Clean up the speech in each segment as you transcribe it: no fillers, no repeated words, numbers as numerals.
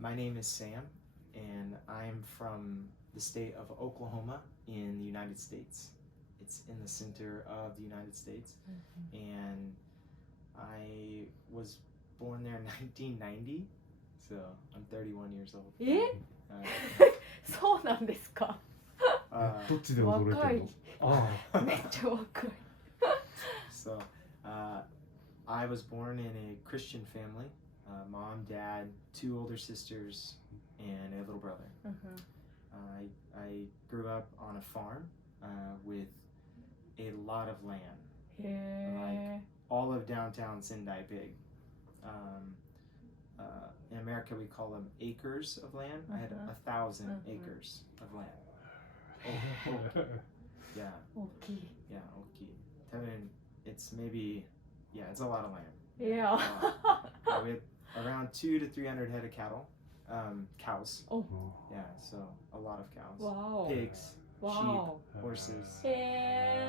My name is Sam, and I'm from the state of Oklahoma in the United States. It's in the center of the United States, and I was born there in 1990, so I'm 31 years old. そうなんですか。どっちで驚いてるの？めっちゃ若い。So, I was born in a Christian family. Mom, dad, 2 older sisters, and a little brother. I grew up on a farm with a lot of land, like all of downtown Sendai big. In America, we call them acres of land. I had 1,000 acres of land. Yeah. 大きい。 Yeah, 大きい。多分 it's maybe, yeah, it's a lot of land. Yeah. We had around 200 to 300 head of cattle, cows. Oh. Yeah, so a lot of cows. Wow. Pigs, Wow. sheep, horses, へ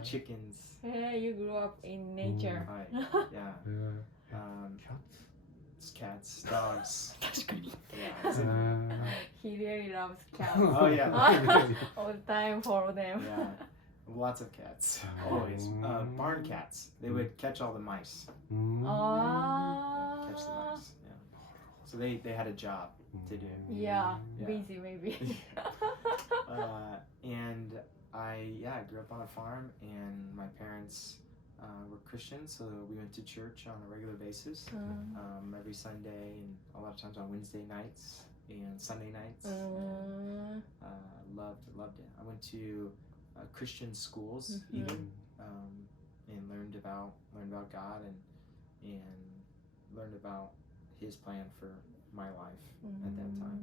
ー。 chickens. You grew up in nature. Yeah. キャッ It's cats, dogs. 確かに。Yeah. It's ツ He really loves cats. Oh, yeah. All the time for them. Yeah. Lots of cats. Always. Barn cats. They would catch all the mice. Ah. Catch the mice. Yeah. So they had a job to do. Yeah. Yeah. Busy maybe. And I grew up on a farm, and my parents were Christians, so we went to church on a regular basis every Sunday, and a lot of times on Wednesday nights and Sunday nights. Loved it. I went to Christian schools even, and learned about God and learned about His plan for my life at that time.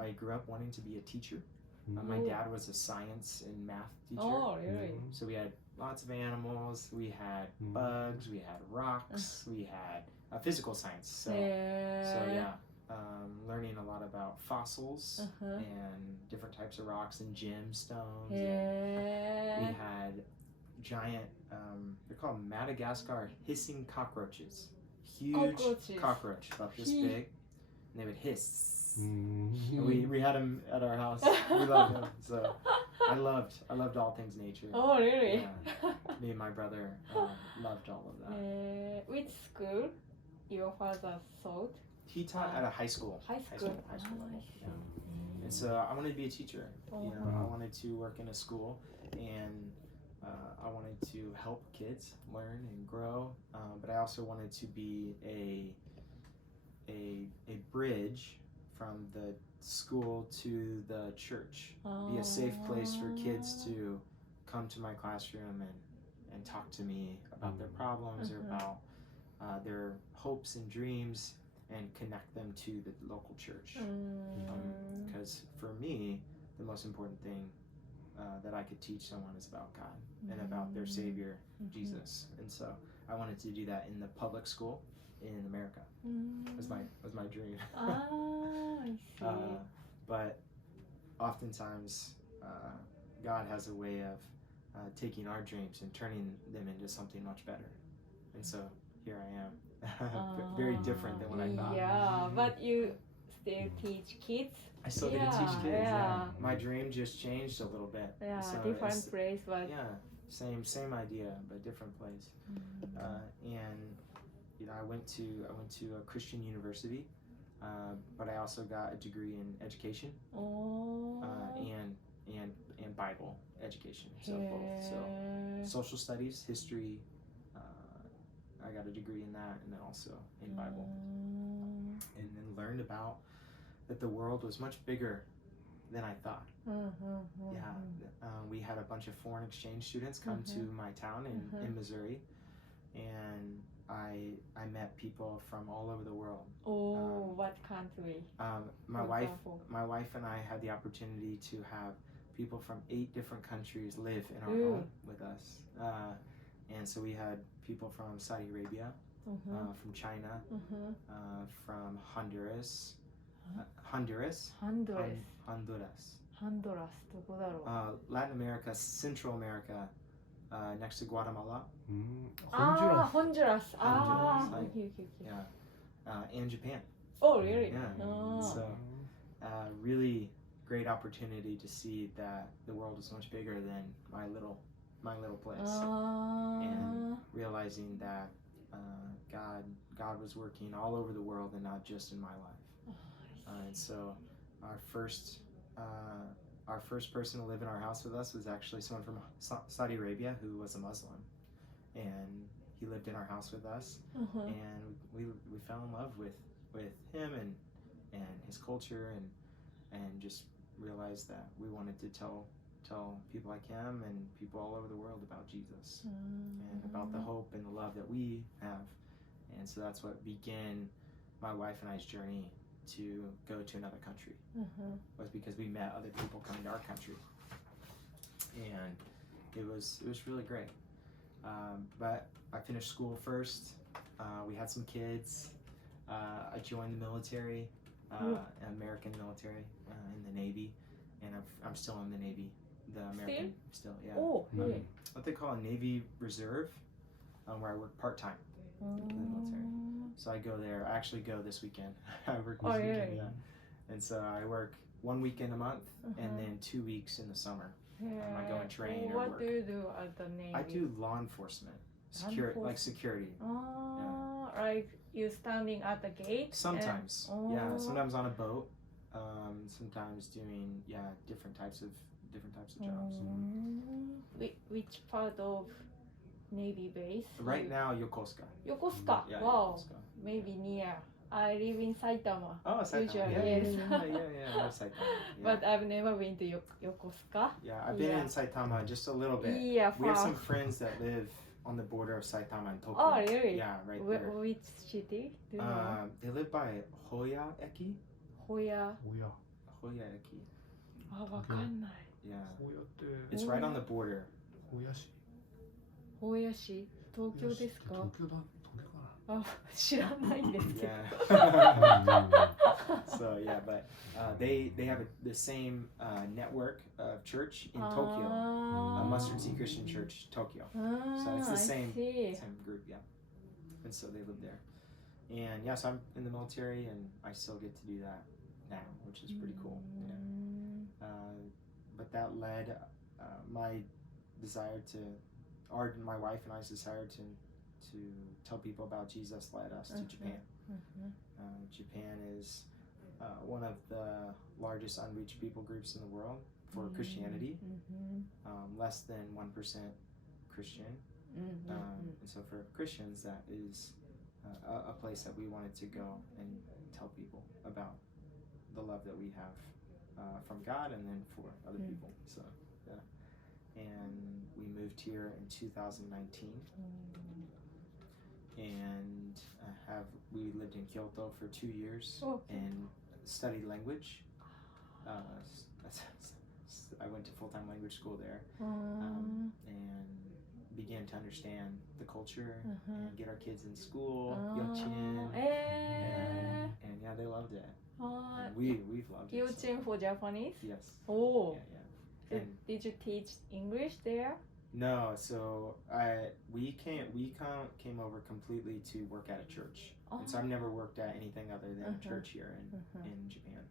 I grew up wanting to be a teacher. My dad was a science and math teacher. Oh, really? So we had lots of animals, we had bugs, we had rocks, we had physical science. So yeah, learning a lot about fossils and different types of rocks and gemstones. We had giant, they're called Madagascar hissing cockroaches. Huge cockroach, about this big, and they would hiss. We had them at our house. We loved them. So I loved all things nature. Oh, really? Yeah. Me and my brother loved all of that. Which school your father taught? He taught at a high school. High school. Yeah. And so I wanted to be a teacher. You know, I wanted to work in a school, and I wanted to help kids learn and grow. But I also wanted to be a bridge from the school to the church, be a safe place for kids to come to my classroom and talk to me about their problems or about their hopes and dreams, and connect them to the local church. Because for me, the most important thing that I could teach someone is about God and about their Savior, Jesus. And so I wanted to do that in the public school in America. Was my dream. I see. But oftentimes God has a way of taking our dreams and turning them into something much better. And so here I am. Very different than what I thought. Yeah, but you still teach kids? I still get to teach kids. Yeah. My dream just changed a little bit. Yeah, so different place, but yeah, same idea, but different place. And you know, I went to a Christian university, but I also got a degree in education and Bible education. So both. So social studies, history. I got a degree in that, and then also in Bible, and then learned about that the world was much bigger than I thought. Yeah, we had a bunch of foreign exchange students come to my town in Missouri, and I met people from all over the world. What country? My wife and I had the opportunity to have people from 8 different countries live in our home with us. And so we had people from Saudi Arabia, from China, from Honduras. Honduras. どこだろう。 Latin America, Central America, next to Guatemala. ホンジュラス。Yeah. And Japan. Oh, really? Yeah. Oh. So, really great opportunity to see that the world is much bigger than my little place, and realizing that God was working all over the world and not just in my life. And so, our first person to live in our house with us was actually someone from Saudi Arabia who was a Muslim, and he lived in our house with us, and we fell in love with him and his culture, and just realized that we wanted to tell people like him and people all over the world about Jesus and about the hope and the love that we have. And so that's what began my wife and I's journey to go to another country, was because we met other people coming to our country, and it was really great. But I finished school first. We had some kids. I joined the military, American military, in the Navy, and I'm still in the Navy, the American, still, yeah. Oh, really? What they call a Navy Reserve, where I work part-time in the military. So I go there. I actually go this weekend. I work this weekend, yeah. And so I work 1 weekend a month, and then 2 weeks in the summer. I go and train or What work. do you do at the Navy? I do law enforcement, like security. Like you standing at the gate? Sometimes, yeah. Sometimes on a boat. Sometimes doing different types of jobs. Which part of Navy base? Right now, Yokosuka. Yokosuka. Yeah, Wow. Yokosuka. Maybe near. I live in Saitama. Oh, Saitama. Usually, Yeah, yes. I love Saitama. Yeah. But I've never been to Yokosuka. Yeah, I've been in Saitama just a little bit. Yeah, we have some friends that live on the border of Saitama and Tokyo. Oh, really? Yeah, right there. Which city? Do you know? They live by Hoya Eki. Hoya. Hoya Eki. わかんない。Yeah. こうやって It's right on the border. 保谷市保谷市東京ですか東京だ飛んでかなあ、知らないんですけど。Yeah. So yeah, but they have the same network of church in Tokyo, Mustard Seed Christian Church, Tokyo. So it's the same group, yeah. And so they live there. And yeah, so I'm in the military, and I still get to do that now, which is pretty cool. Yeah. But that led my desire my wife and I's desire to tell people about Jesus led us to Japan. Japan is one of the largest unreached people groups in the world for Christianity. Less than 1% Christian. And so for Christians, that is a place that we wanted to go and tell people about the love that we have from God and then for other people. So yeah. And we moved here in 2019. And we lived in Kyoto for 2 years and studied language. I went to full-time language school there, and began to understand the culture and get our kids in school, Yochien, and yeah, they loved it. And we've loved it. Yochien for Japanese? Yes. Oh. Yeah. And did you teach English there? No, so we came over completely to work at a church, and so I've never worked at anything other than church here in Japan.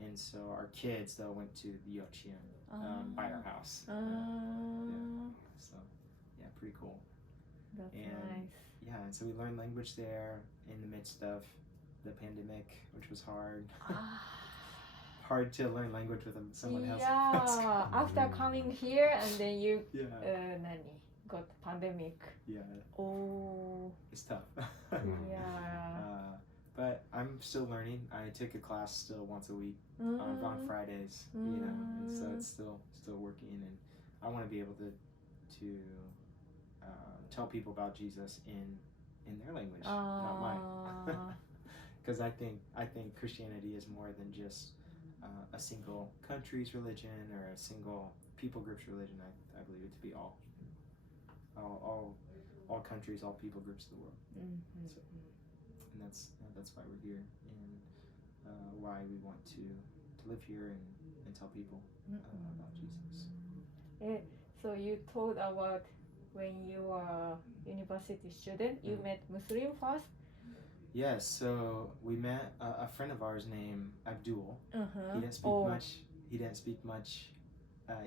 And so our kids though went to the Yochien by our house. Yeah. So yeah, pretty cool. That's and, nice. Yeah, and so we learned language there in the midst of the pandemic, which was hard. Hard to learn language with someone else. Yeah, after coming here and then you got pandemic. Yeah. Oh. It's tough. Yeah. But I'm still learning. I take a class still once a week on Fridays, and so it's still working, and I want to be able to tell people about Jesus in their language, not mine. Because I think Christianity is more than just a single country's religion or a single people group's religion. I believe it to be all countries, all people groups of the world. So, and that's why we're here, and why we want to live here and tell people about Jesus. So you told about when you were university student, you met Muslim first? Yes, so we met a friend of ours named Abdul. Uh-huh. He didn't speak much. He didn't speak much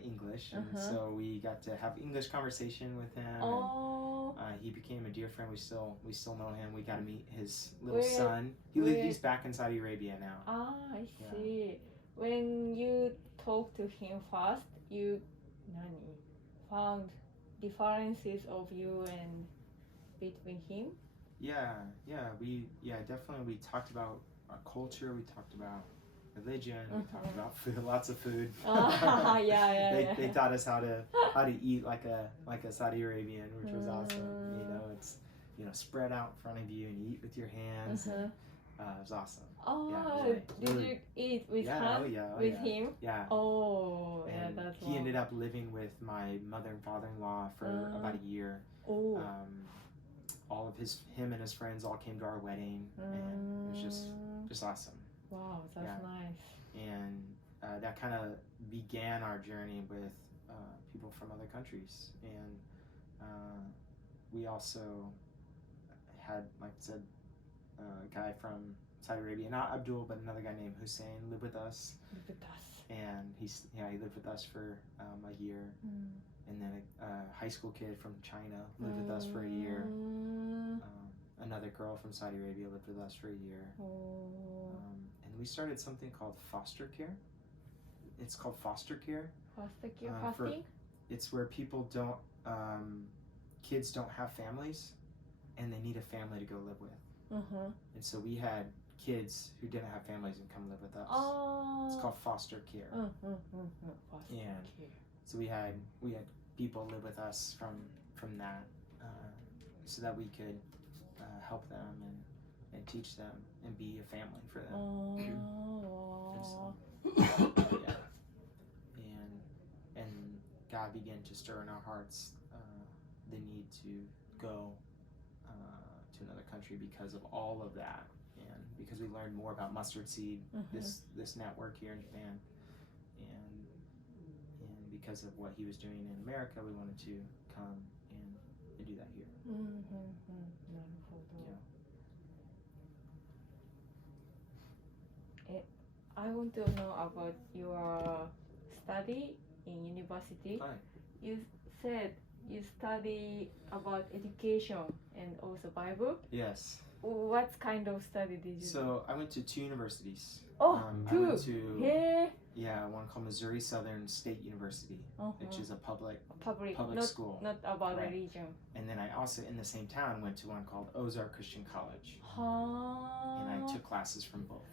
English, and so we got to have English conversation with him. And, he became a dear friend. We still know him. We got to meet his little son. He's back in Saudi Arabia now. I see. When you talked to him first, you found differences of you and between him? Definitely. We talked about our culture. We talked about religion. We talked about food, lots of food. They taught us how to eat like a Saudi Arabian, which was awesome. It's spread out in front of you and you eat with your hands. And, it was awesome. Did you eat with him? Yeah. That's he ended up living with my mother and father-in-law for about a year. All of him and his friends all came to our wedding, and it was just awesome. Wow, that's nice. And that kind of began our journey with people from other countries, and we also had, like I said, a guy from Saudi Arabia, not Abdul, but another guy named Hussein lived with us. And he lived with us for a year. And then a high school kid from China lived with us for a year. Another girl from Saudi Arabia lived with us for a year. And we started something called foster care. It's called foster care. Foster care, fasting? It's where people kids don't have families, and they need a family to go live with. And so we had kids who didn't have families and come live with us. It's called foster care. And so we had people live with us from that, so that we could help them and teach them and be a family for them. And God began to stir in our hearts the need to go to another country because of all of that, and because we learned more about Mustard Seed, this network here in Japan, and because of what he was doing in America, we wanted to come and do that here. I want to know about your study in university. You said you study about education and also Bible. Yes. What kind of study did you do? So I went to 2 universities. Two? I went to one called Missouri Southern State University, which is a public school. Not about religion. And then I also, in the same town, went to one called Ozark Christian College. And I took classes from both.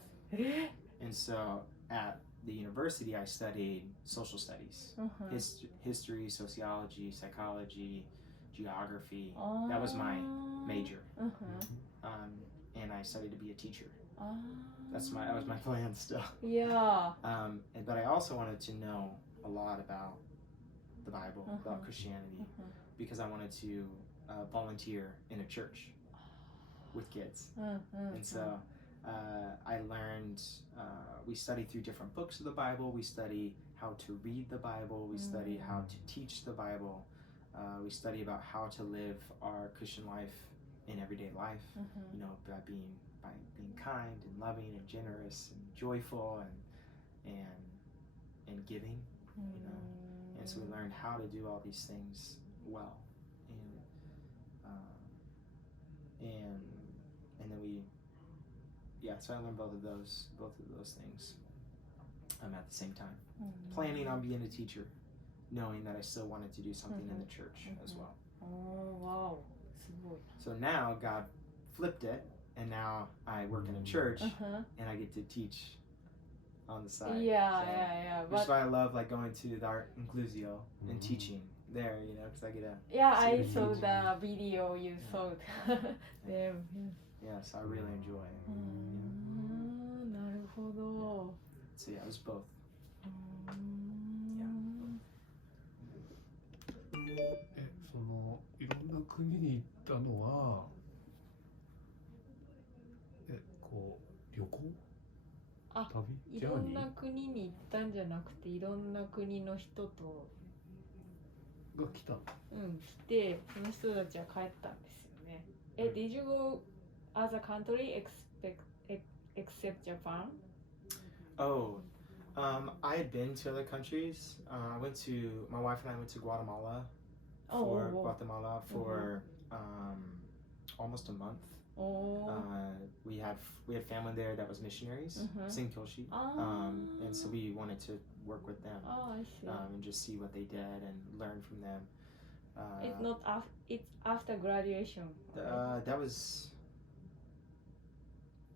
And so at the university, I studied social studies, history, sociology, psychology, geography. That was my major. And I studied to be a teacher. That was my plan still. But I also wanted to know a lot about the Bible, about Christianity, because I wanted to volunteer in a church with kids. And so I learned, we study through different books of the Bible. We study how to read the Bible. We study how to teach the Bible. We study about how to live our Christian life in everyday life, by being kind and loving and generous and joyful and giving, And so we learned how to do all these things well, and then so I learned both of those things at the same time, planning on being a teacher, knowing that I still wanted to do something in the church as well. Oh wow. So now God flipped it, and now I work in a church, and I get to teach on the side. Which is why I love going to the Art Inclusio and teaching there, because I get to. I saw the video you showed them. Yes, I really enjoy it. So it was both. そのいろんな国に行ったのは、旅行？いろんな国に行ったんじゃなくて、いろんな国の人とが来た。来て、その人たちは帰ったんですよね。Did you go other country except Japan? Oh, I had been to other countries. My wife and I went to Guatemala for almost a month. We had family there that was missionaries, Senkyoshi, and so we wanted to work with them I see. and just see what they did and learn from them. It's after graduation. That was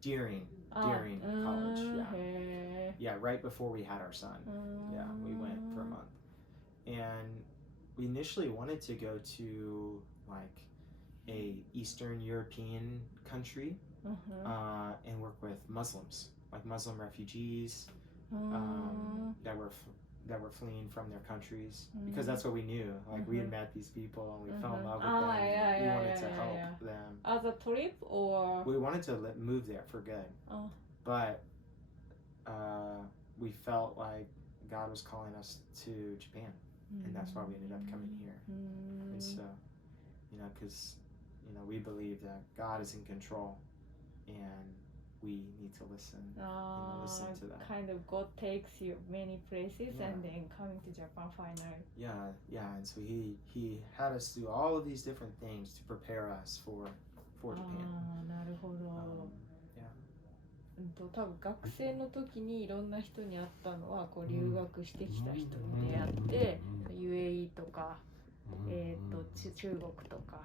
during college. Yeah, right before we had our son. Yeah, we went for a month, and we initially wanted to go to like a Eastern European country and work with Muslims, like Muslim refugees that were fleeing from their countries, because that's what we knew. Like we had met these people and we fell in love with them. We wanted to help them. As a trip or? We wanted to move there for good, but we felt like God was calling us to Japan, and that's why we ended up coming here. And so, because we believe that God is in control, and we need to listen to that. Kind of God takes you many places and then coming to Japan finally. Yeah, and so he had us do all of these different things to prepare us for Japan. なるほど。多分学生の時にいろんな人に会ったのはこう留学してきた人に出会って、UAE とか、中国とか、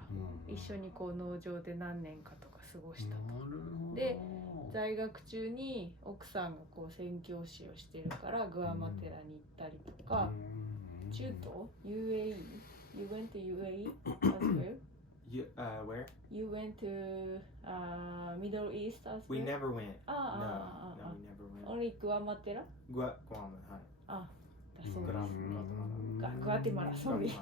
一緒にこう農場で何年かとか過ごしたと。で、在学中に奥さんがこう宣教師をしてるからグアマテラに行ったりとか、中東 UAE You went to UAE as well? Where? You went to Middle East as well? We never went. No, we never went. Only グアマテラ? Guam, はい。そうグアテマラ、そう行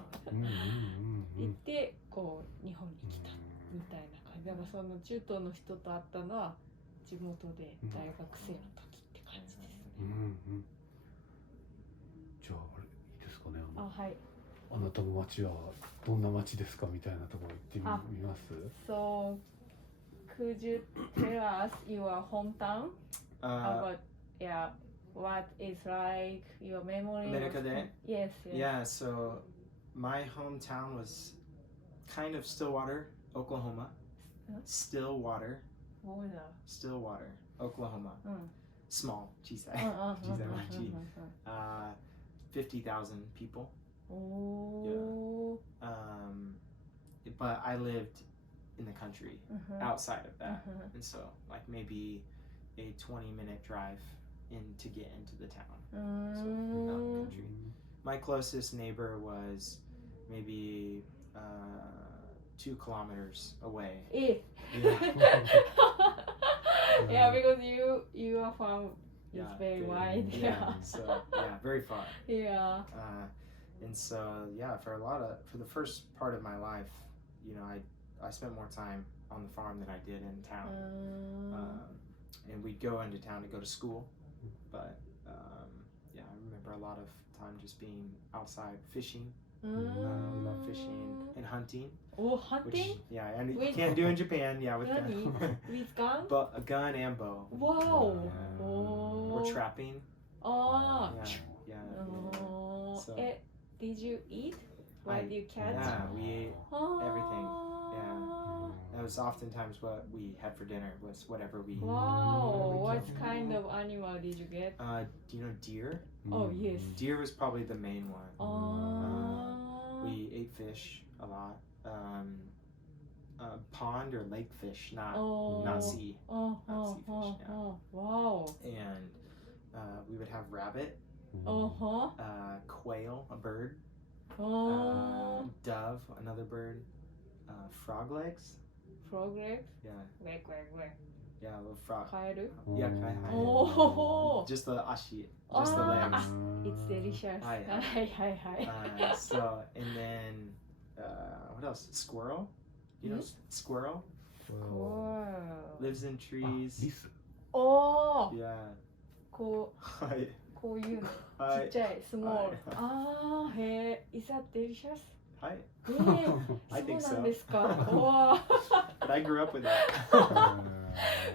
ってこう日本に来たみたいな感じ。だからその中東の人と会ったのは地元で大学生の時って感じですね。じゃああれいいですかね。はい。あなたの町はどんな町ですかみたいなところ行ってみます？ So, could you tell us your hometown about what is like your memory? アメリカで? Yes. Yeah, so my hometown was kind of Stillwater, Oklahoma. Stillwater, Oklahoma. Small, 小さい町。50,000 people. But I lived in the country outside of that, and so like maybe a 20-minute drive to get into the town. So out in the country. My closest neighbor was maybe 2 kilometers away. Yeah, because your farm is very wide. So very far. And so for the first part of my life, I spent more time on the farm than I did in town. And we'd go into town to go to school, but I remember a lot of time just being outside fishing. We love fishing and hunting. Oh, hunting? Which, and you can't do in Japan. With gun. With gun? But a gun and bow. Wow. Or trapping. So, did you eat? What did you catch? Yeah, we ate everything. That was oftentimes what we had for dinner, was whatever we. Wow, what kind of animal did you get? Do you know deer? Oh, yes. Deer was probably the main one. We ate fish a lot. Pond or lake fish, not sea. Not sea fish. Wow. And we would have rabbit. Quail, a bird. Dove, another bird. Frog legs. Frog legs? Wag. Yeah, a little frog. Kaeru? Yeah, kaeru. Just the ashi, just the legs. It's delicious. Hi. So, and then, what else? Squirrel? You know squirrel? Lives in trees. Yeah. こういうのちっちゃいスモール。Is that delicious? I そうなんですか。わあ。but I grew up with it.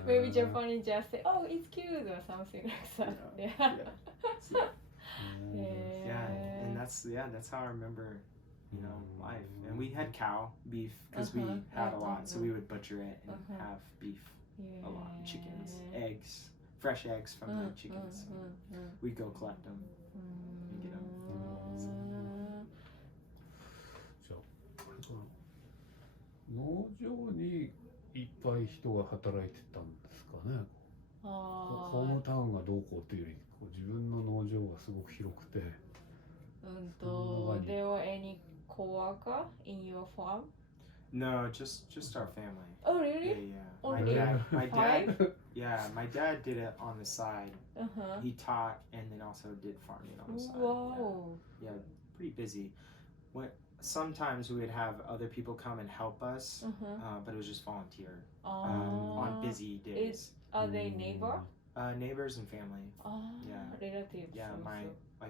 Maybe Japanese just say, oh, it's cute or something like that. Yeah. So, and that's how I remember, life. And we had beef, because we had a lot, so we would butcher it and have beef a lot, chickens, eggs, fresh eggs from the chickens. We'd go collect them and get them. じゃああれかな、農場にいっぱい人が働いてたんですかね。ホームタウンがどうこうというより自分の農場がすごく広くて。There were any co-worker in your farm? No, just our family. Oh, really? Yeah. Only My dad, five? my dad did it on the side. He taught and then also did farming on the side. Wow. Yeah, pretty busy. Sometimes we would have other people come and help us, but it was just volunteer on busy days. Are they neighbor? Neighbors and family. Yeah. Relatives. Yeah,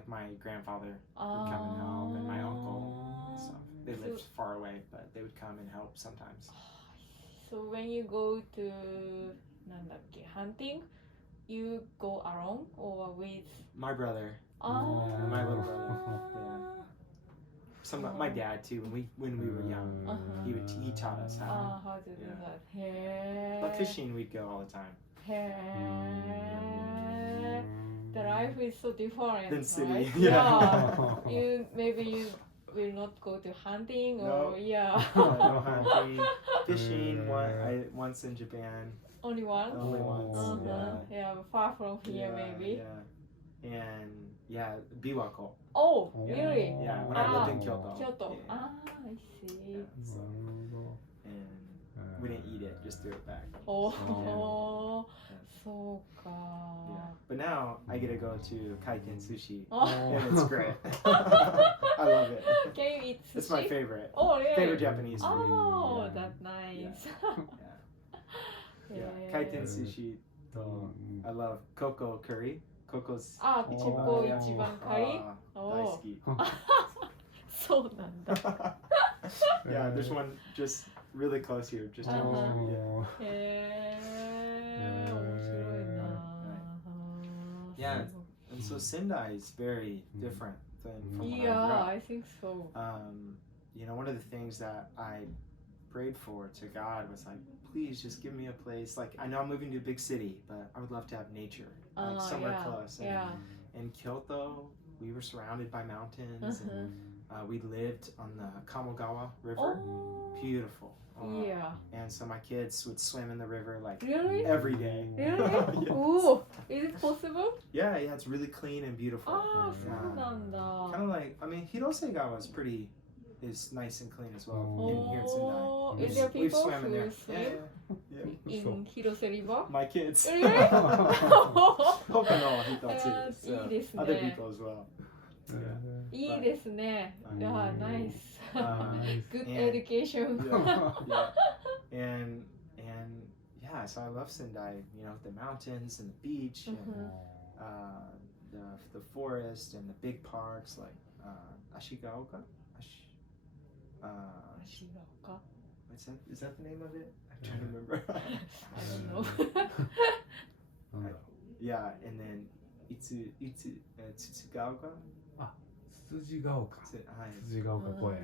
my grandfather would come and help, and my uncle and stuff. They lived far away, but they would come and help sometimes. So when you go to なんだっけ hunting, you go alone or with My brother, my little brother. Yeah. My dad too. When we were young, he taught us how to do that. へー But fishing, we'd go all the time. へー The life is so different. Than city. Right? Yeah. Maybe you will not go to hunting or No. No hunting, fishing. Once in Japan. Only once. Only once. Yeah, far from here maybe. Yeah. And biwako. Oh, really? Yeah, when I lived in Kyoto. Kyoto. Yeah. I see. Yeah, so, and we didn't eat it, just threw it back. Oh, Yeah. そうか。 Yeah. But now I get to go to kaiten sushi, Oh. and it's great. I love it. Can you eat sushi? It's my favorite. Oh, really? Favorite Japanese food. Oh, Yeah. that's nice. Yeah. Kaiten sushi. I love cocoa curry. Coco's. あ、ここ一番カリー。大好き。そうなんだ。Yeah, there's one just really close here. Just Uh-huh. yeah. へー、面白いな。Yeah, and so Sendai is very different than from when I grew Yeah, up. I think so. One of the things that I prayed for to God was like, please just give me a place. Like, I know I'm moving to a big city, but I would love to have nature, like somewhere close. And in Kyoto, we were surrounded by mountains, and we lived on the Kamogawa River. Beautiful. Yeah. And so my kids would swim in the river like Really? every day. Really? Yes. Oh, is it possible? Yeah, it's really clean and beautiful. ああ、そうなんだ。 Kind of like, Hirosegawa is nice and clean as well in here in Oh, Sendai. is there We've people swam in there. who swim Yeah. in Hirose River? My kids. Really? Hoka no hito too. So いいですね。 other people as well. いいですね。Yeah, nice. Good and- education. Yeah. And yeah, so I love Sendai, the mountains and the beach and the forest and the big parks like Ashigaoka. What's that? Is that the name of it? I'm trying to remember. I don't know. なんだろう。 Yeah, and then Tsutsugaoka. つつじが丘。つつじが丘公園。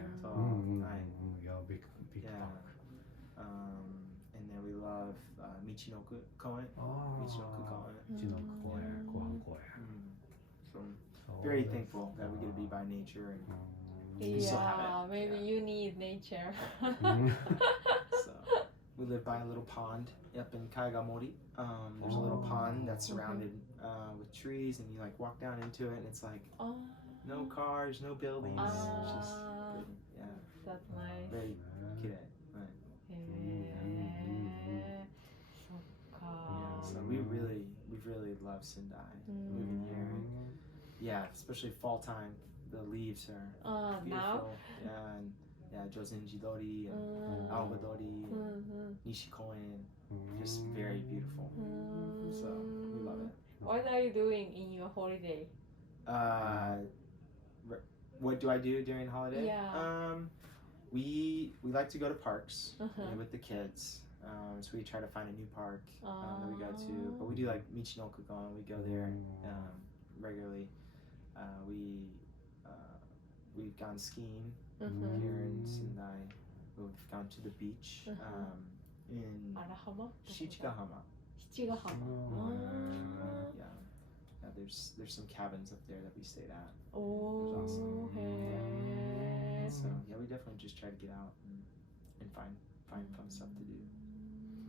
いや、ビッグパーク。And then we love Michinoku Koen. Michinoku Koen. 道の奥公園、湖畔公園。 So very thankful that we get to be by nature and still have Yeah, it. maybe you need nature. So we live by a little pond up in Kaigamori. There's a little pond that's surrounded with trees, and you like walk down into it, and it's like no cars, no buildings. It's just good. Yeah, That's nice. very kirei. Right. へー、そっか。 Yeah, so we really love Sendai. Moving here, and, yeah, especially fall time. The leaves are Now? beautiful. Yeah, and Jozenji-dori and Aoba-dori, and Nishi-koen, just very beautiful. So we love it. What are you doing in your holiday? What do I do during holiday? Yeah. we like to go to parks with the kids. So we try to find a new park that we go to. But we do like Michinokugon. We go there regularly. We've gone skiing here in Sendai. We've gone to the beach in Shichigahama. Yeah, there's some cabins up there that we stayed at. Oh, awesome. hey. So yeah, we definitely just try to get out and find fun stuff to do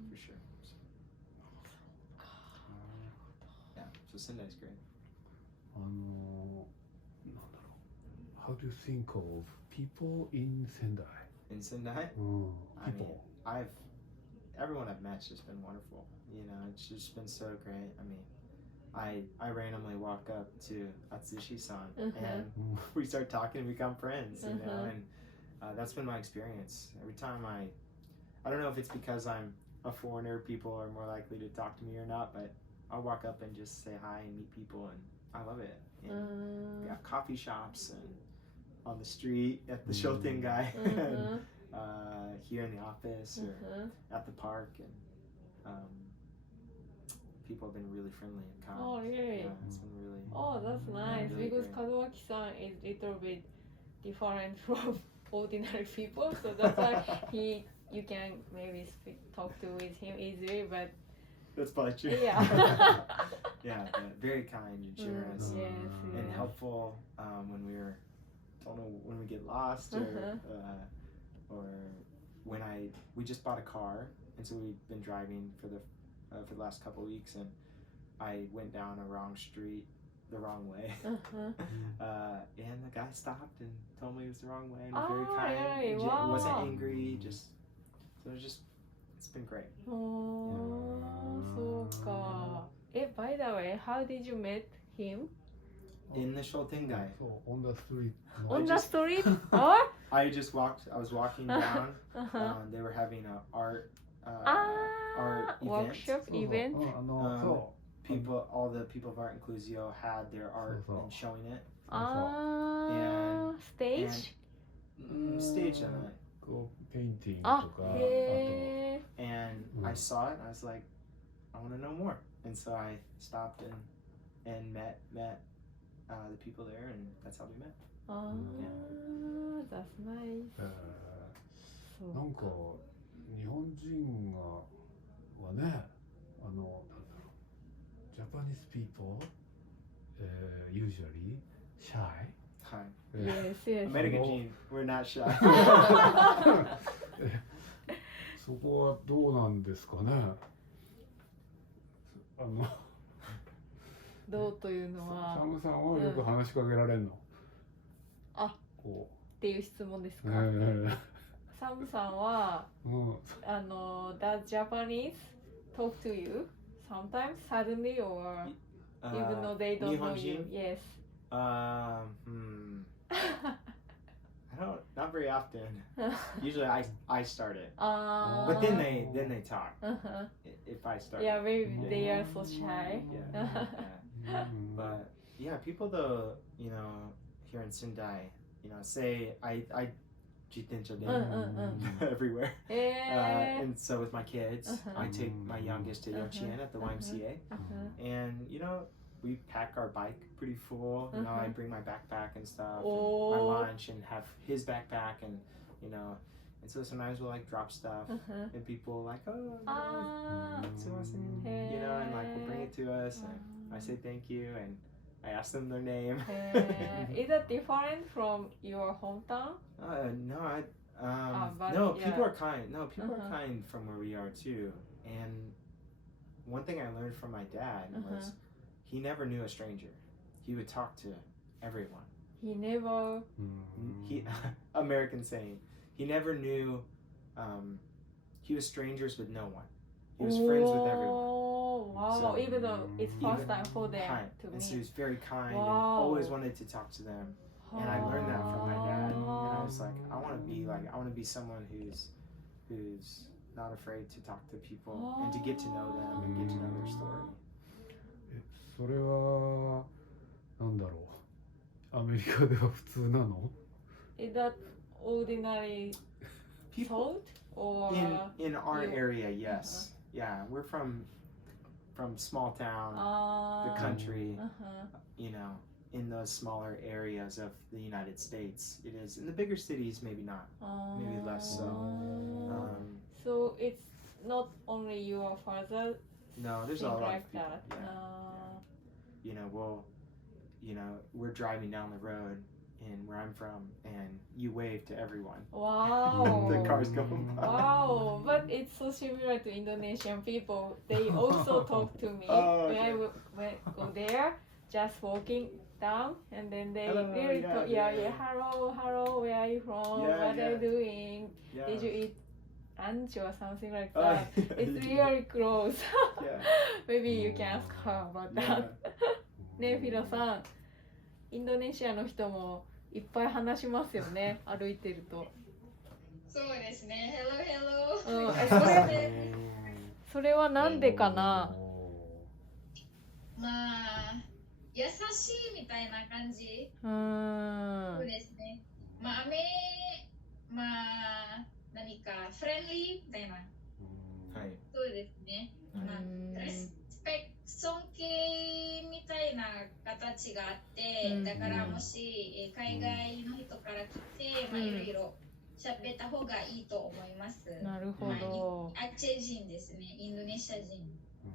for sure. So, yeah, so Sendai's great. なんだろう。How do you think of people in Sendai? In Sendai, I mean, everyone I've met has just been wonderful. You know, it's just been so great. I mean, I randomly walk up to Atsushi-san and we start talking and become friends. You know, and that's been my experience. Every time I don't know if it's because I'm a foreigner, people are more likely to talk to me or not, but I'll walk up and just say hi and meet people, and I love it. And we got coffee shops and on the street at the Shotengai, and here in the office or at the park, and people have been really friendly and kind. Oh, really? Yeah, it's been really. Oh, that's nice. really Because great. Kazuaki-san is little bit different from ordinary people, so that's why you can maybe talk to with him easily, but That's probably true. yeah. Yeah, very kind and generous Yes, and yes. helpful when we get lost or when we just bought a car, and so we've been driving for the last couple of weeks, and I went down a wrong street the wrong way, and the guy stopped and told me it was the wrong way, and was very kind. Really? And Wow. wasn't angry. It's been great. Oh, そうか。by the way, how did you meet him? In the Shotengai. そう、on the street. On the street? Or? I was walking down. They were having an art event. Workshop そうそう event? そ All the people of Art Inclusio had their art and showing it. Stage? Stage on it. う、こう、ペインティングとか、へ And I saw it and I was like, I want to know more. And so I stopped and met the people there, and that's how we met. that's nice. そうなんか日本人はね、なんだろう、Japanese people usually shy. Hi. Yes, yes. American Gene, we're not shy. そこはどうなんですかね。どうというのはサムさんはよく話しかけられるの。あ、こっていう質問ですう。か。サムさんはthe Japanese talk to you sometimes suddenly or even though they don't know you. Nihonjin? Yes. Not very often. Usually I start it. But But then they talk. If I start. Yeah, it. maybe they are so shy. Yeah. But yeah, people though, you know, here in Sendai, you know, say I jitensha everywhere. And so with my kids, I take my youngest to Yochien at the YMCA, and you know, we pack our bike pretty full. You know, I bring my backpack and stuff, and my lunch, and have his backpack, and you know, and so sometimes we'll like drop stuff, and people like, oh, it's awesome, you know, and like will bring it to us, and I say thank you, and I ask them their name. Is that different from your hometown? No, but no, yeah. people are kind. No, people are kind from where we are too. And one thing I learned from my dad was he never knew a stranger. He would talk to everyone. He never. American saying. He never knew. He was strangers with no one. He was friends with everyone. Wow, So, even though it's first time for them Kind. to And so he meet. was very kind Wow. and always wanted to talk to them. And I learned that from my dad. And I was like, I want to be someone who's not afraid to talk to people and to get to know them and get to know their story. それはなんだろう。アメリカでは普通なの？Is that ordinary People salt or in our you- area, yes. Yeah, we're from small town, the country, you know, in those smaller areas of the United States. It is. In the bigger cities, maybe not. Maybe less so. So it's not only your father No, there's a think lot like of people. that. You know, we're driving down the road in where I'm from, and you wave to everyone. Wow. The cars going by. Wow, but it's so similar to Indonesian people. They also talk to me Oh, when okay. when go there, just walking down, and then they Hello, really yeah, talk. yeah. Hello, where are you from? Yeah, What are you yeah. doing? Yeah. Did you eat lunch or something like Oh, that? It's really close. Yeah. Maybe you can ask her about that. ね、フィロさん、インドネシアの人もいっぱい話しますよね、歩いてると。そうですね。Hello, うん hello. それはなんでかな。まあ、優しいみたいな感じ。そうですね。まあ、まあ、何かフレンリーみたいな。はい。そうですね。まあ、レスペクト、尊敬みたいな形があって、だからもし海外の人から来て、まあ、いろいろ喋った方がいいと思います。なるほど。アジア人ですね。インドネシア人。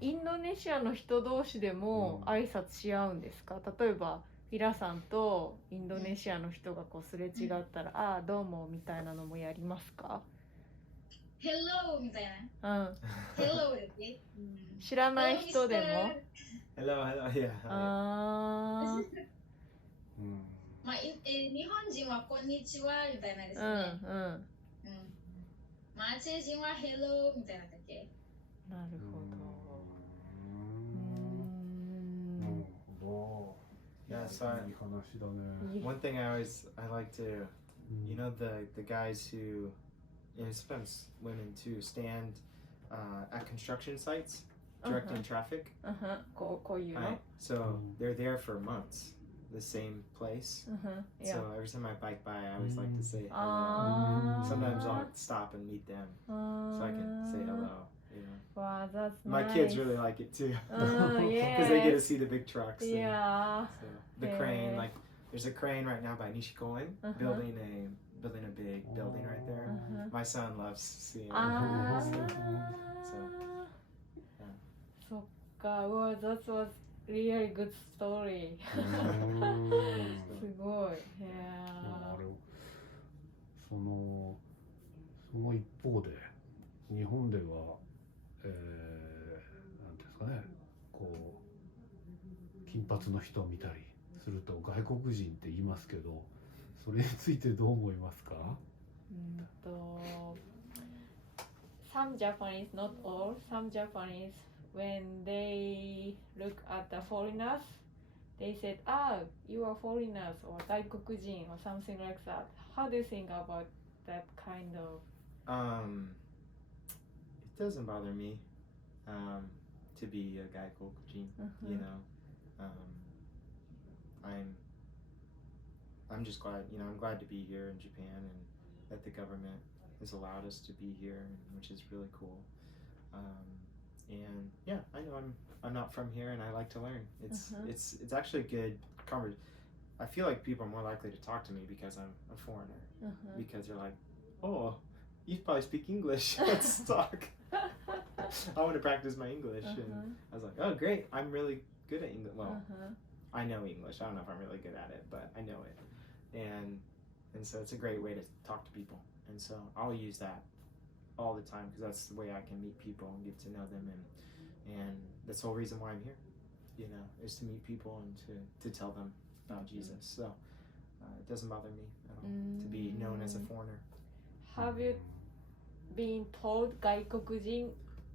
インドネシアの人同士でも挨拶し合うんですか？例えばフィラさんとインドネシアの人がこうすれ違ったら、ああどうもみたいなのもやりますかHello みたいな。Hello ですね。知らない人でも Hello, yeah. あーまあ、日本人はこんにちはみたいなですね。まあ、アジア人は Hello みたいなだけ。なるほど。Yeah, soいい話だね。 one thing I like to, you know, the guys who, and sometimes women too, stand at construction sites, directing traffic. こういうの Right. So they're there for months, the same place. いや So every time I bike by, I always like to say hello. あー Sometimes I'll stop and meet them so I can say hello. You know, わあ、that's my nice. kids really like it too Yeah. because they get to see the big trucks. And, Yeah. so the crane, like there's a crane right now by Nishikoen building a big building right there. My son loves seeing it. あ So, そっか、うわ、that was really good story. すごい。あれその一方で日本では、なんていうんですかね、こう金髪の人を見たりすると外国人って言いますけど、それについてどう思いますか？Some Japanese, not all, some Japanese, when they look at the foreigners, they said, "Ah, you are foreigners," or 外国人 or something like that. How do you think about that kind of? It doesn't bother me to be a gaikokujin. You know, I'm just glad. You know, I'm glad to be here in Japan and that the government has allowed us to be here, which is really cool. And yeah, I know I'm not from here, and I like to learn. It's actually a good conversation. I feel like people are more likely to talk to me because I'm a foreigner, because they're like, "Oh, you probably speak English. Let's talk." I want to practice my English, and I was like, "Oh, great! I'm really good at English. Well, I know English. I don't know if I'm really good at it, but I know it, and so it's a great way to talk to people. And so I'll use that all the time because that's the way I can meet people and get to know them, and that's the whole reason why I'm here. You know, is to meet people and to tell them about Jesus. So it doesn't bother me at all to be known as a foreigner. Have you been told 外国人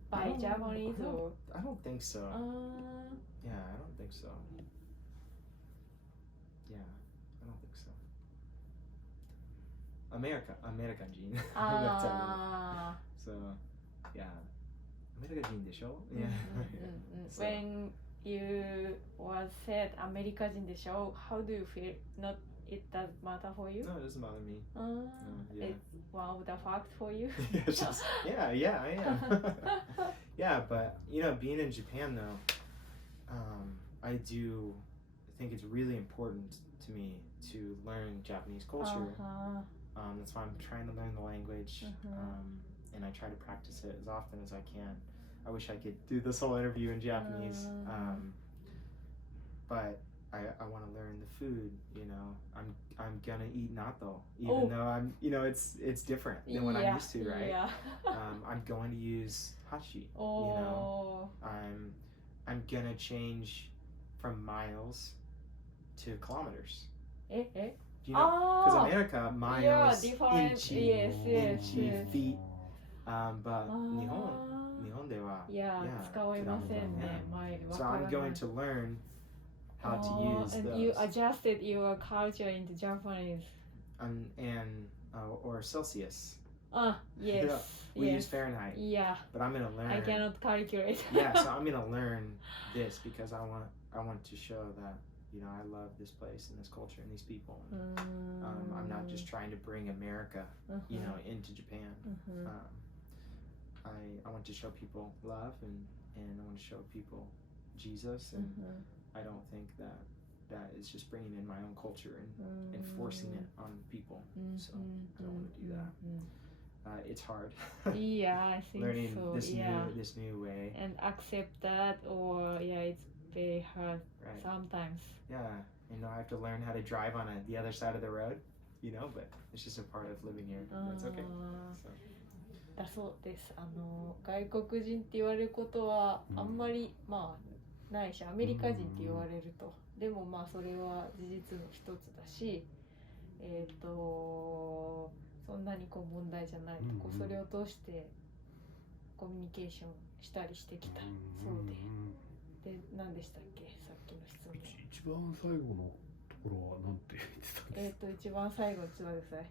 by Japanese or? I don't think so. Yeah, I don't think so. Yeah, I don't think so. American Gene. So, yeah. American Gene でしょ? Yeah. When you was said アメリカ人でしょ? How do you feel? Not it doesn't matter for you? No, it doesn't bother me. Yeah. It's one of the facts for you? yeah, I am. Yeah, but being in Japan though, I do think it's really important to me to learn Japanese culture. That's why I'm trying to learn the language, and I try to practice it as often as I can. I wish I could do this whole interview in Japanese, but I want to learn the food. I'm gonna eat natto, even though I'm it's different than what I'm used to, right? Yeah. I'm going to use hashi. I'm gonna change from miles to kilometers. Because America miles, inchi, feet, but 日本では 使いませんね、マイルわからない。 So I'm going to learn how to use and those. You adjusted your culture into Japanese. Or Celsius. Yes. We use Fahrenheit. Yeah. But I'm gonna learn. I cannot calculate. Yeah, so I'm gonna learn this because I want to show that I love this place and this culture and these people. I'm not just trying to bring America, into Japan. I want to show people love and I want to show people Jesus, and I don't think that is just bringing in my own culture and forcing it on people. So I don't want to do that. It's hard. Yeah, I think learning so. this new way. And accept that, or it's very hard sometimes. Yeah, I have to learn how to drive on the other side of the road, but it's just a part of living here. That's okay. So. だそうです。外国人って言われることはあんまり、ないし、アメリカ人って言われると。でもそれは事実の一つだし、そんなに問題じゃないと。それを通してコミュニケーションしたりしてきたそうで。で、何でしたっけ、さっきの質問。一番最後のところは何て言ってたんですか。一番最後ちょっと待ってください。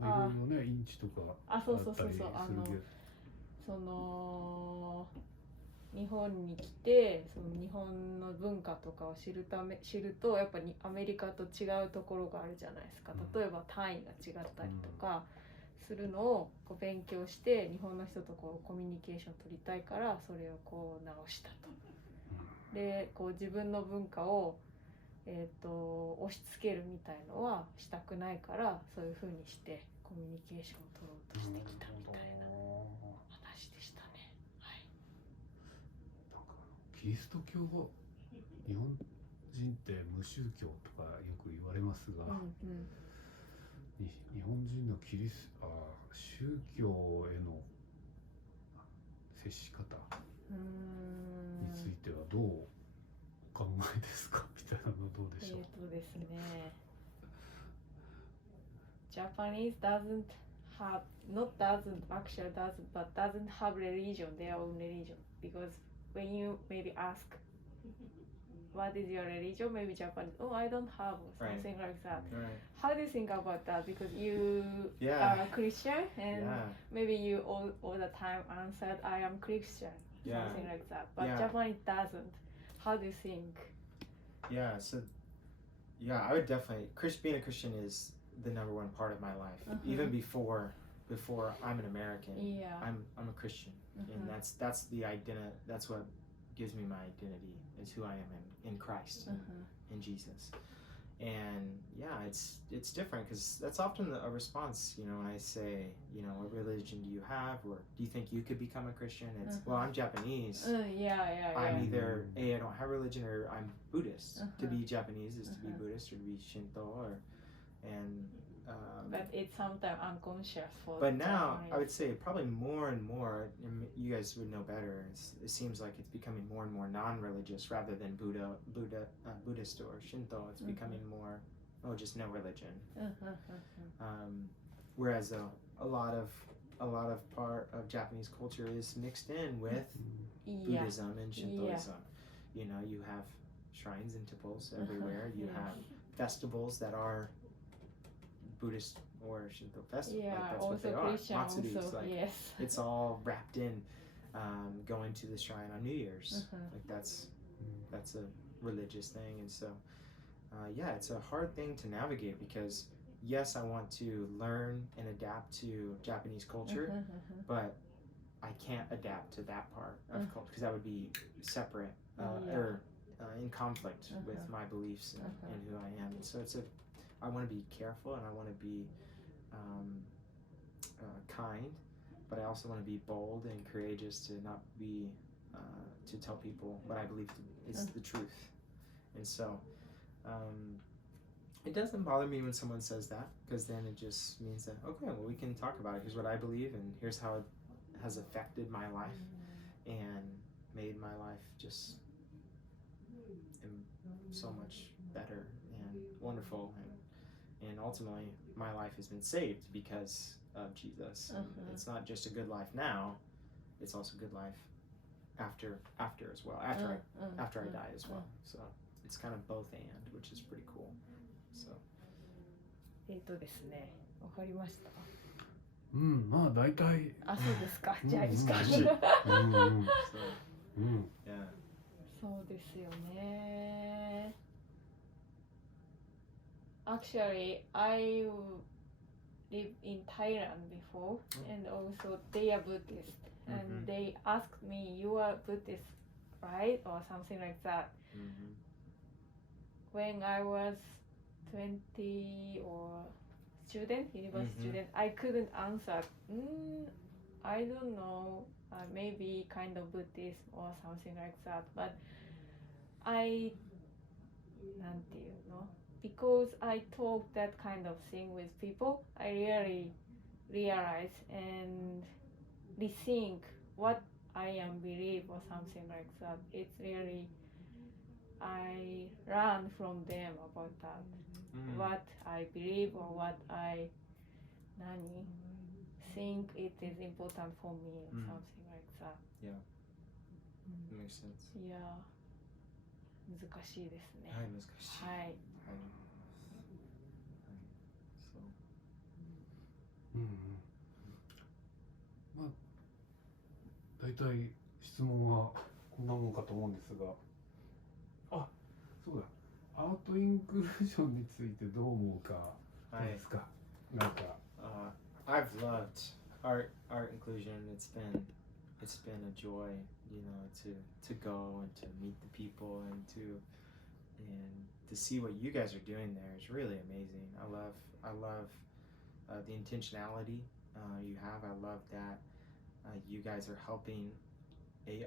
いろいろね、インチとかあったりするけど、日本に来て日本の文化とかを知るとやっぱりアメリカと違うところがあるじゃないですか。例えば単位が違ったりとかするのを勉強して日本の人とコミュニケーション取りたいからそれを直したと。で自分の文化を押し付けるみたいのはしたくないからそういう風にしてコミュニケーションを取ろうとしてきたみたいな話でしたね。はい。なんかキリスト教日本人って無宗教とかよく言われますが、日本人の宗教への接し方についてはどうお考えですかみたいなのどうでしょう。ですね。Japanese doesn't have religion, their own religion, because when you maybe ask what is your religion, maybe Japanese, I don't have something like that. How do you think about that? Because you are a Christian and maybe you all the time answered I am Christian, something like that, but Japanese doesn't. How do you think? I would definitely being a Christian is the number one part of my life. Even before I'm an American, I'm a Christian, and that's the identity. That's what gives me my identity is who I am in Christ, in Jesus. And it's different because that's often a response. When I say, what religion do you have, or do you think you could become a Christian? It's well, I'm Japanese. I'm either I don't have religion or I'm Buddhist. To be Japanese is to be Buddhist or to be Shinto, but it's sometimes unconscious for. But now I would say probably more and more. You guys would know better. It seems like it's becoming more and more non-religious rather than Buddhist or Shinto. It's becoming more just no religion. Whereas a lot of part of Japanese culture is mixed in with Buddhism and Shintoism. You have shrines and temples everywhere. You have festivals that are Buddhist or Shinto festival. That's what they are. Matsuri. It's all wrapped in going to the shrine on New Year's. That's a religious thing, and so yeah, it's a hard thing to navigate because yes, I want to learn and adapt to Japanese culture, but I can't adapt to that part of culture because that would be separate or in conflict with my beliefs and who I am. And so I want to be careful and I want to be kind, but I also want to be bold and courageous to not be to tell people what I believe is the truth. And so it doesn't bother me when someone says that, because then it just means that, okay, well, we can talk about it. Here's what I believe and here's how it has affected my life and made my life just so much better and wonderful, and ultimately my life has been saved because of Jesus. It's not just a good life now, it's also a good life after as well, after I die as well. So it's kind of both and, which is pretty cool. So ですね、わかりました。まあ大体。あ、そうですか。じゃあいいですか。そうですよね。Actually, I lived in Thailand before, and also they are Buddhist, and they asked me, "You are Buddhist, right?" or something like that. When I was 20 or university student, I couldn't answer. I don't know, maybe kind of Buddhist or something like that. But I, なんていうの? Because I talk that kind of thing with people, I really realize and rethink what I am believe or something like that. It's really, I learn from them about that. What I believe or what I think it is important for me or something like that. Yeah. Makes sense. Yeah. 難しいですね。はい、難しい。はい。そう。まあ大体質問はこんなもんかと思うんですが、あ、そうだ。アートインクルージョンについてどう思うかですか。なんか。I've loved art inclusion. It's been a joy, you know, to go and to meet the people and to see what you guys are doing there is really amazing. I love the intentionality you have. I love that you guys are helping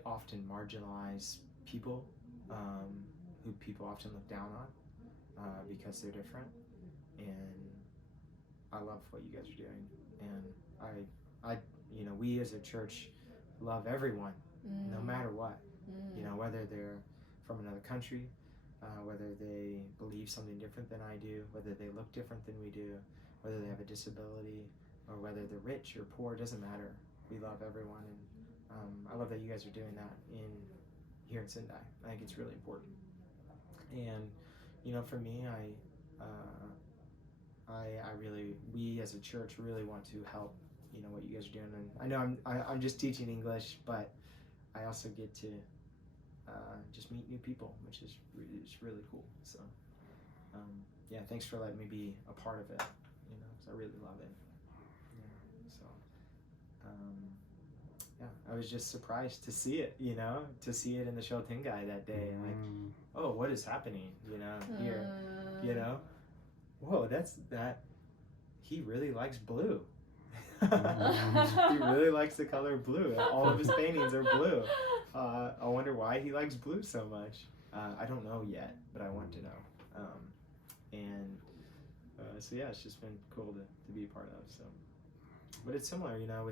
often marginalized people who people often look down on because they're different. And I love what you guys are doing. And I you know, we as a church love everyone, no matter what. You know, whether they're from another country, whether they believe something different than I do, whether they look different than we do, whether they have a disability, or whether they're rich or poor, it doesn't matter. We love everyone, and I love that you guys are doing that here in Sendai. I think it's really important. And you know, for me, we as a church really want to help, you know, what you guys are doing. And I know I'm just teaching English, but I also get to just meet new people, which is really cool. So yeah, thanks for letting me be a part of it, you know, because I really love it. Yeah, so yeah, I was just surprised to see it, you know, to see it in the Shotengai that day. Like, oh, what is happening, you know, here, you know? Whoa, he really likes blue. He really likes the color blue. All of his paintings are blue. I wonder why he likes blue so much. I don't know yet, but I want to know. So yeah, it's just been cool to be a part of. So, but it's similar, you know,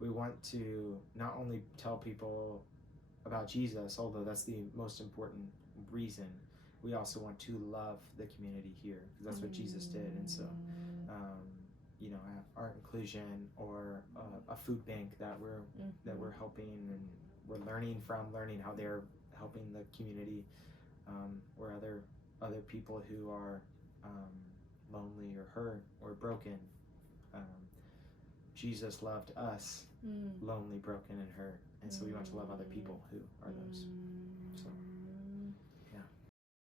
we want to not only tell people about Jesus, although that's the most important reason. We also want to love the community here, because that's what Jesus did. And so, you know, art inclusion or a food bank that we're helping, and we're learning how they're helping the community, or other people who are lonely or hurt or broken. Jesus loved us, lonely, broken, and hurt, and so we want to love other people who are those. So.